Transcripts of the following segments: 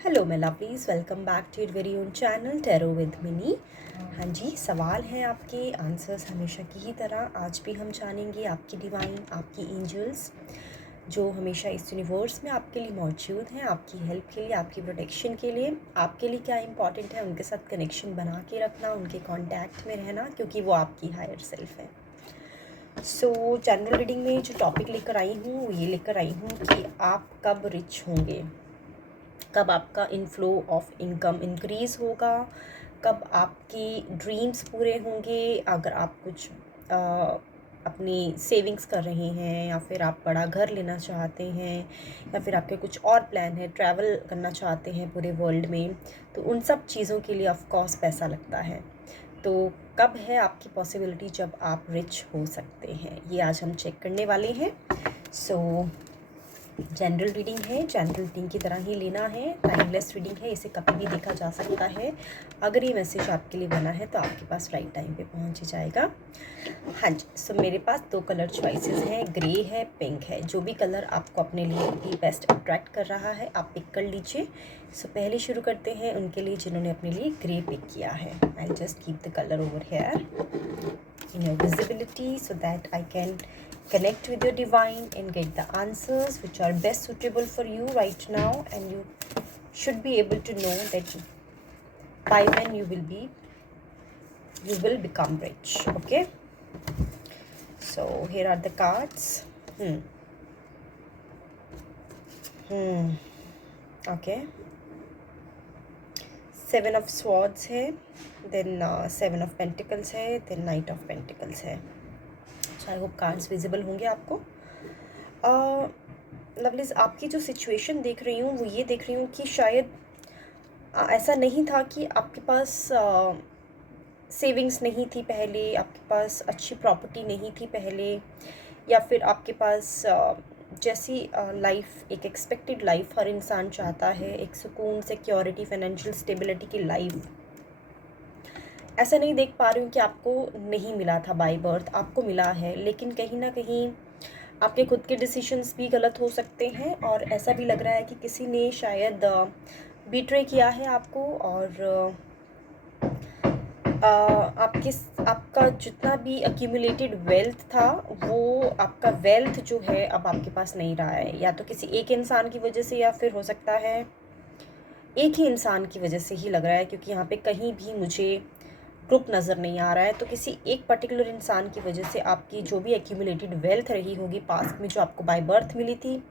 Hello मेरा please welcome back to your very own channel tarot with Mini. हाँ जी, सवाल हैं आपके, आंसर्स हमेशा की ही तरह आज भी हम जानेंगे आपकी डिवाइन, आपकी एंजल्स जो हमेशा इस यूनिवर्स में आपके लिए मौजूद हैं, आपकी हेल्प के लिए, आपकी प्रोटेक्शन के लिए। आपके लिए क्या इंपॉर्टेंट है, उनके साथ कनेक्शन बना के रखना, उनके कांटेक्ट में रहना, क्योंकि वो आपकी हायर सेल्फ है। सो जनरल रीडिंग में जो टॉपिक लेकर आई हूँ ये लेकर आई हूँ कि आप कब रिच होंगे, कब आपका इनफ्लो ऑफ इनकम इंक्रीज़ होगा, कब आपकी ड्रीम्स पूरे होंगे। अगर आप कुछ अपनी सेविंग्स कर रहे हैं, या फिर आप बड़ा घर लेना चाहते हैं, या फिर आपके कुछ और प्लान है, ट्रैवल करना चाहते हैं पूरे वर्ल्ड में, तो उन सब चीज़ों के लिए ऑफ कोर्स पैसा लगता है। तो कब है आपकी पॉसिबिलिटी जब आप रिच हो सकते हैं, ये आज हम चेक करने वाले हैं। सो जनरल रीडिंग है, जनरल रीडिंग की तरह ही लेना है, टाइमलेस रीडिंग है, इसे कभी भी देखा जा सकता है। अगर ये मैसेज आपके लिए बना है तो आपके पास राइट टाइम पे पहुंच जाएगा। हाँ जी, सो मेरे पास दो कलर चॉइसेस हैं, ग्रे है, पिंक है। जो भी कलर आपको अपने लिए भी बेस्ट अट्रैक्ट कर रहा है आप पिक कर लीजिए। सो पहले शुरू करते हैं उनके लिए जिन्होंने अपने लिए ग्रे पिक किया है। I just keep the colour over here in your visibility so that I can connect with your divine and get the answers which are best suitable for you right now, and you should be able to know that by when you will become rich. Okay, so here are the cards. Okay, Seven of Swords है, then Seven of Pentacles है, then Knight of Pentacles है। I hope cards visible होंगे आपको। Lovelies, आपकी जो situation देख रही हूँ वो ये देख रही हूँ कि शायद ऐसा नहीं था कि आपके पास सेविंग्स नहीं थी पहले, आपके पास अच्छी प्रॉपर्टी नहीं थी पहले, या फिर आपके पास जैसी लाइफ, एक एक्सपेक्टेड लाइफ हर इंसान चाहता है, एक सुकून, सिक्योरिटी, फाइनेंशियल स्टेबिलिटी की लाइफ, ऐसा नहीं देख पा रही हूँ कि आपको नहीं मिला था बाय बर्थ, आपको मिला है, लेकिन कहीं ना कहीं आपके खुद के डिसीजंस भी गलत हो सकते हैं, और ऐसा भी लग रहा है कि किसी ने शायद बीट्रे किया है आपको, और आपका जितना भी अक्यूमुलेटेड वेल्थ था वो आपका वेल्थ जो है अब आपके पास नहीं रहा है, या तो किसी एक इंसान की वजह से, या फिर हो सकता है एक ही इंसान की वजह से ही लग रहा है, क्योंकि यहाँ पे कहीं भी मुझे ग्रुप नज़र नहीं आ रहा है। तो किसी एक पर्टिकुलर इंसान की वजह से आपकी जो भी एक्यूमुलेटेड वेल्थ रही होगी पास्ट में, जो आपको बाय बर्थ मिली थी,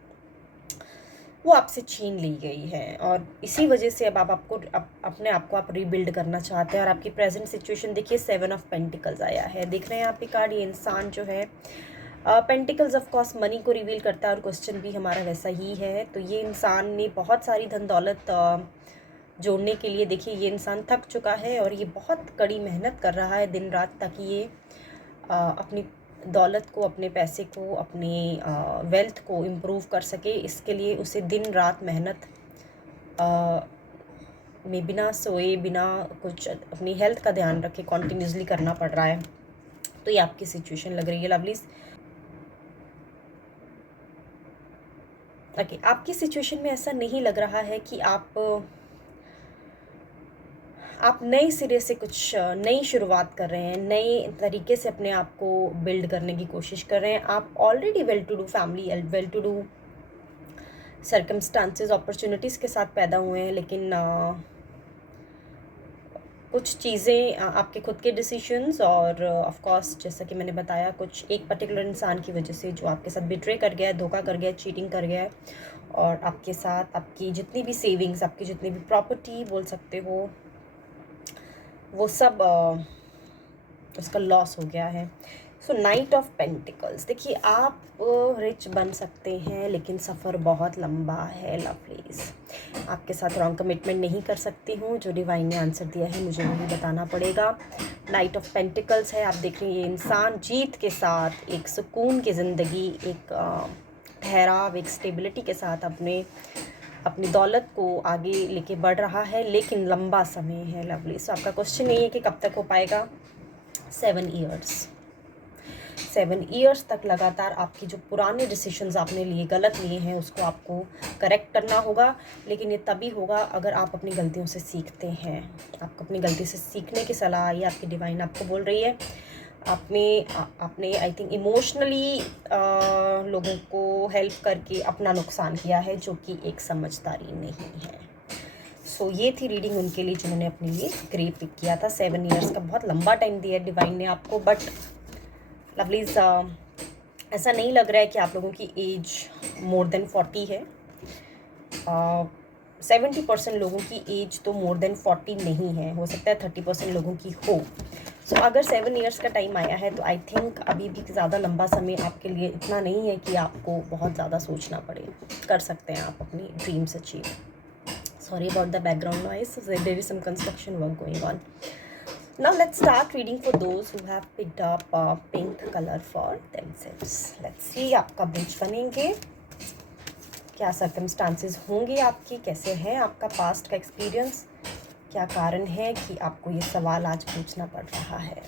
वो आपसे छीन ली गई है, और इसी वजह से अब अपने आप को आप रीबिल्ड करना चाहते हैं। और आपकी प्रेजेंट सिचुएशन देखिए, सेवन ऑफ पेंटिकल्स आया है, देख रहे हैं आप ये कार्ड। ये इंसान जो है, पेंटिकल्स ऑफ कोर्स मनी को रिवील करता है, और क्वेश्चन भी हमारा वैसा ही है। तो ये इंसान ने बहुत सारी धन दौलत जोड़ने के लिए, देखिए ये इंसान थक चुका है, और ये बहुत कड़ी मेहनत कर रहा है दिन रात, ताकि ये अपनी दौलत को, अपने पैसे को, अपने वेल्थ को इम्प्रूव कर सके। इसके लिए उसे दिन रात मेहनत में बिना सोए, बिना कुछ अपनी हेल्थ का ध्यान रखे कॉन्टिन्यूसली करना पड़ रहा है। तो ये आपकी सिचुएशन लग रही है लवलीज। ओके, आपकी सिचुएशन में ऐसा नहीं लग रहा है कि आप नए सिरे से कुछ नई शुरुआत कर रहे हैं, नए तरीके से अपने आप को बिल्ड करने की कोशिश कर रहे हैं। आप already well to do family, well to do circumstances, opportunities के साथ पैदा हुए हैं, लेकिन कुछ चीज़ें आपके खुद के डिसीजंस, और ऑफ कोर्स जैसा कि मैंने बताया, कुछ एक पर्टिकुलर इंसान की वजह से जो आपके साथ बिट्रे कर गया है, धोखा कर गया है, चीटिंग कर गया है, और आपके साथ आपकी जितनी भी सेविंग्स, आपकी जितनी भी प्रॉपर्टी बोल सकते हो, वो सब उसका लॉस हो गया है। सो नाइट ऑफ पेंटिकल्स, देखिए आप रिच बन सकते हैं, लेकिन सफ़र बहुत लंबा है लवलीज। आपके साथ रॉन्ग कमिटमेंट नहीं कर सकती हूँ। जो डिवाइन ने आंसर दिया है मुझे वही बताना पड़ेगा। नाइट ऑफ पेंटिकल्स है, आप देख रहे हैं ये इंसान जीत के साथ, एक सुकून की ज़िंदगी, एक ठहराव, एक स्टेबिलिटी के साथ अपनी दौलत को आगे लेके बढ़ रहा है, लेकिन लंबा समय है लवली। सो आपका क्वेश्चन ये है कि कब तक हो पाएगा। 7 ईयर्स। 7 ईयर्स तक लगातार आपकी जो पुराने डिसीजंस आपने लिए, गलत लिए हैं, उसको आपको करेक्ट करना होगा। लेकिन ये तभी होगा अगर आप अपनी गलतियों से सीखते हैं। आपको अपनी गलती से सीखने की सलाह आई है, आपकी डिवाइन आपको बोल रही है। आपने आई थिंक इमोशनली लोगों को हेल्प करके अपना नुकसान किया है, जो कि एक समझदारी नहीं है। सो ये थी रीडिंग उनके लिए जिन्होंने अपने लिए ग्रे पिक किया था। 7 ईयर्स का बहुत लंबा टाइम दिया है डिवाइन ने आपको, बट लवलीज ऐसा नहीं लग रहा है कि आप लोगों की एज मोर देन 40 है। 70% लोगों की एज तो मोर देन 40 नहीं है, हो सकता है 30% लोगों की हो। सो अगर 7 ईयर्स का टाइम आया है तो आई थिंक अभी भी ज़्यादा लंबा समय आपके लिए इतना नहीं है कि आपको बहुत ज़्यादा सोचना पड़े। कर सकते हैं आप अपनी ड्रीम्स अचीव। Sorry about the background noise, there is some construction work going on. Now let's start reading for those who have picked up pink color for themselves. Let's see आपका ब्रिज बनेंगे, क्या सर्कमस्टांसेस होंगे आपकी, कैसे है आपका past का experience, क्या कारण है कि आपको ये सवाल आज पूछना पड़ रहा है।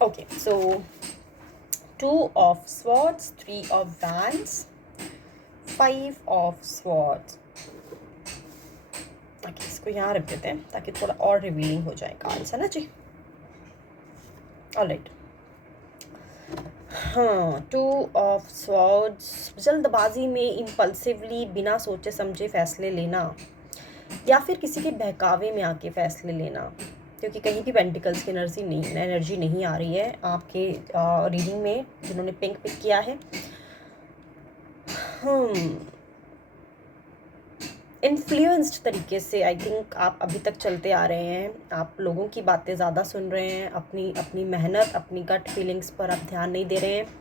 Okay, so 2 of swords, 3 of wands, 5 of swords. Okay, इसको यहाँ रख देते हैं ताकि थोड़ा और रिवीलिंग हो जाए कार्ड्स, है ना जी। ऑलराइट, हाँ, 2 of swords, जल्दबाजी में इम्पल्सिवली बिना सोचे समझे फैसले लेना, या फिर किसी के बहकावे में आके फैसले लेना, क्योंकि कहीं भी पेंटिकल्स की एनर्जी नहीं आ रही है आपके रीडिंग में जिन्होंने पिंक पिक किया है। इन्फ्लुएंस्ड तरीके से आई थिंक आप अभी तक चलते आ रहे हैं, आप लोगों की बातें ज़्यादा सुन रहे हैं, अपनी मेहनत, अपनी गट फीलिंग्स पर आप ध्यान नहीं दे रहे हैं।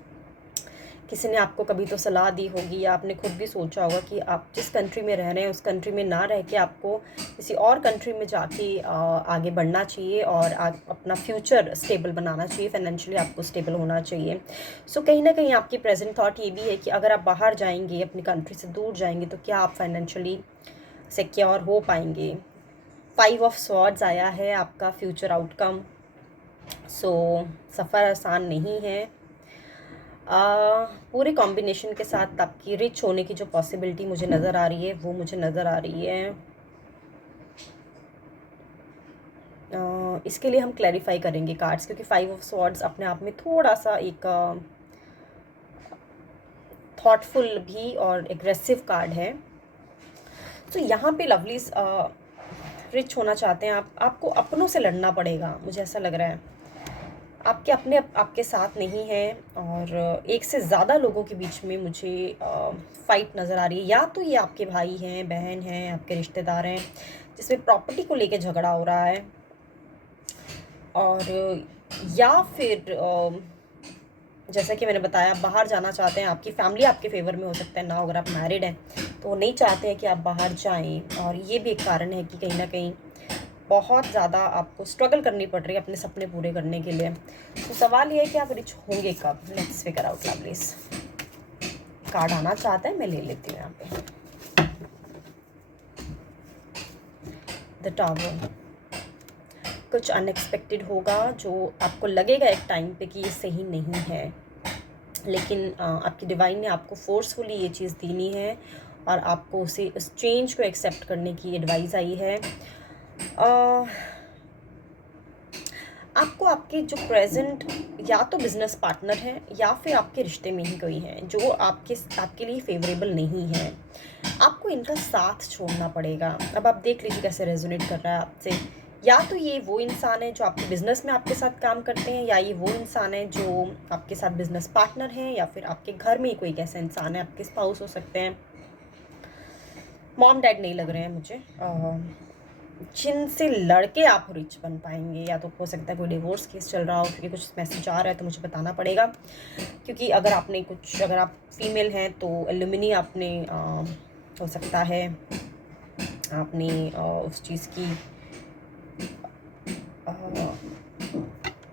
किसी ने आपको कभी तो सलाह दी होगी, या आपने खुद भी सोचा होगा कि आप जिस कंट्री में रह रहे हैं उस कंट्री में ना रह के आपको किसी और कंट्री में जाके आगे बढ़ना चाहिए और अपना फ्यूचर स्टेबल बनाना चाहिए, फाइनेंशियली आपको स्टेबल होना चाहिए। सो कहीं ना कहीं आपकी प्रेजेंट थॉट ये भी है कि अगर आप बाहर जाएंगे, अपनी कंट्री से दूर जाएंगे, तो क्या आप फाइनेंशियली सिक्योर हो पाएंगे। 5 of swords आया है आपका फ्यूचर आउटकम। सो सफ़र आसान नहीं है। पूरे कॉम्बिनेशन के साथ आपकी रिच होने की जो पॉसिबिलिटी मुझे नज़र आ रही है वो मुझे नज़र आ रही है। इसके लिए हम क्लैरिफाई करेंगे कार्ड्स, क्योंकि 5 of swords अपने आप में थोड़ा सा एक थॉटफुल भी और एग्रेसिव कार्ड है। तो यहाँ पे लवलीज रिच होना चाहते हैं आपको अपनों से लड़ना पड़ेगा, मुझे ऐसा लग रहा है। आपके अपने आपके साथ नहीं हैं और एक से ज़्यादा लोगों के बीच में मुझे फ़ाइट नज़र आ रही है। या तो ये आपके भाई हैं, बहन हैं, आपके रिश्तेदार हैं, जिसमें प्रॉपर्टी को लेके झगड़ा हो रहा है, और या फिर जैसा कि मैंने बताया बाहर जाना चाहते हैं। आपकी फैमिली आपके फेवर में हो सकता है ना, अगर आप मैरिड हैं तो वो नहीं चाहते हैं कि आप बाहर जाएं, और ये भी एक कारण है कि कहीं ना कहीं बहुत ज़्यादा आपको स्ट्रगल करनी पड़ रही है अपने सपने पूरे करने के लिए। तो सवाल ये है कि आप रिच होंगे कब। Let's figure out lovelies. Card आना चाहता है, मैं ले लेती हूँ यहाँ पे। The tower. कुछ अनएक्सपेक्टेड होगा जो आपको लगेगा एक टाइम पे कि ये सही नहीं है, लेकिन आपकी डिवाइन ने आपको फोर्सफुली ये चीज़ देनी है और आपको उसे उस चेंज को एक्सेप्ट करने की एडवाइस आई है। आपको आपके जो प्रेजेंट या तो बिजनेस पार्टनर हैं या फिर आपके रिश्ते में ही कोई है जो आपके लिए फेवरेबल नहीं है, आपको इनका साथ छोड़ना पड़ेगा। अब आप देख लीजिए कैसे रेजोनेट कर रहा है आपसे। या तो ये वो इंसान है जो आपके बिज़नेस में आपके साथ काम करते हैं, या ये वो इंसान है जो आपके साथ बिजनेस पार्टनर हैं, या फिर आपके घर में ही कोई ऐसा इंसान है, आपके स्पाउस हो सकते हैं। मॉम डैड नहीं लग रहे हैं मुझे, जिनसे लड़के आप रिच बन पाएंगे। या तो हो सकता है कोई डिवोर्स केस चल रहा हो, क्योंकि कुछ मैसेज आ रहा है तो मुझे बताना पड़ेगा। क्योंकि अगर आप फीमेल हैं तो एल्यूमिनी आपने हो सकता है आपने उस चीज़ की,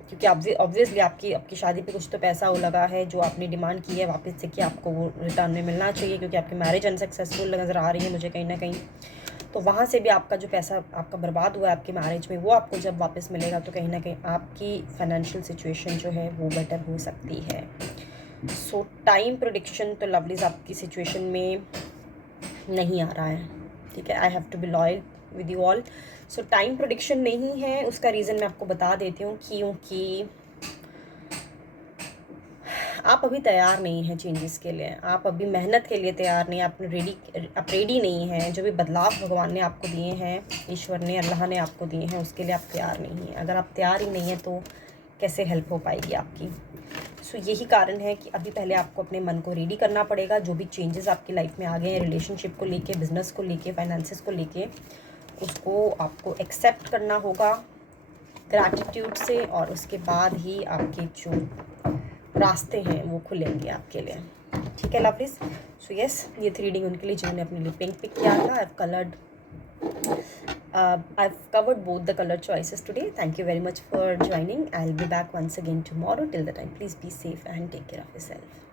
क्योंकि ऑब्वियसली आपकी शादी पे कुछ तो पैसा वो लगा है जो आपने डिमांड की है वापस से कि आपको वो रिटर्न में मिलना चाहिए, क्योंकि आपकी मैरिज अनसक्सेसफुल नज़र आ रही है मुझे कहीं ना कहीं। तो वहाँ से भी आपका जो पैसा आपका बर्बाद हुआ है आपके मैरिज में, वो आपको जब वापस मिलेगा तो कहीं ना कहीं आपकी फाइनेंशियल सिचुएशन जो है वो बेटर हो सकती है। सो टाइम प्रेडिक्शन तो लवलीज आपकी सिचुएशन में नहीं आ रहा है, ठीक है। I have to be loyal with you all. So time prediction नहीं है, उसका रीज़न मैं आपको बता देती हूँ। क्योंकि आप अभी तैयार नहीं हैं चेंजेस के लिए, आप अभी मेहनत के लिए तैयार नहीं, आप रेडी नहीं हैं। जो भी बदलाव भगवान ने आपको दिए हैं, ईश्वर ने, अल्लाह ने आपको दिए हैं, उसके लिए आप तैयार नहीं हैं। अगर आप तैयार ही नहीं हैं तो कैसे हेल्प हो पाएगी आपकी। सो यही कारण है कि अभी पहले आपको अपने मन को रेडी करना पड़ेगा। जो भी चेंजेस आपकी लाइफ में आ गए हैं, रिलेशनशिप को लेके, बिजनेस को लेके, फाइनेंसेस को लेके, उसको आपको एक्सेप्ट करना होगा ग्रैटिट्यूड से, और उसके बाद ही आपके जो रास्ते हैं वो खुलेंगे आपके लिए, ठीक है लवलीज। सो यस, ये थी रीडिंग उनके लिए जिन्होंने अपने लिए पिंक पिक किया था। I've covered both the color choices today. Thank you very much for joining. I'll be back once again tomorrow. Till the time, please be safe and take care of yourself.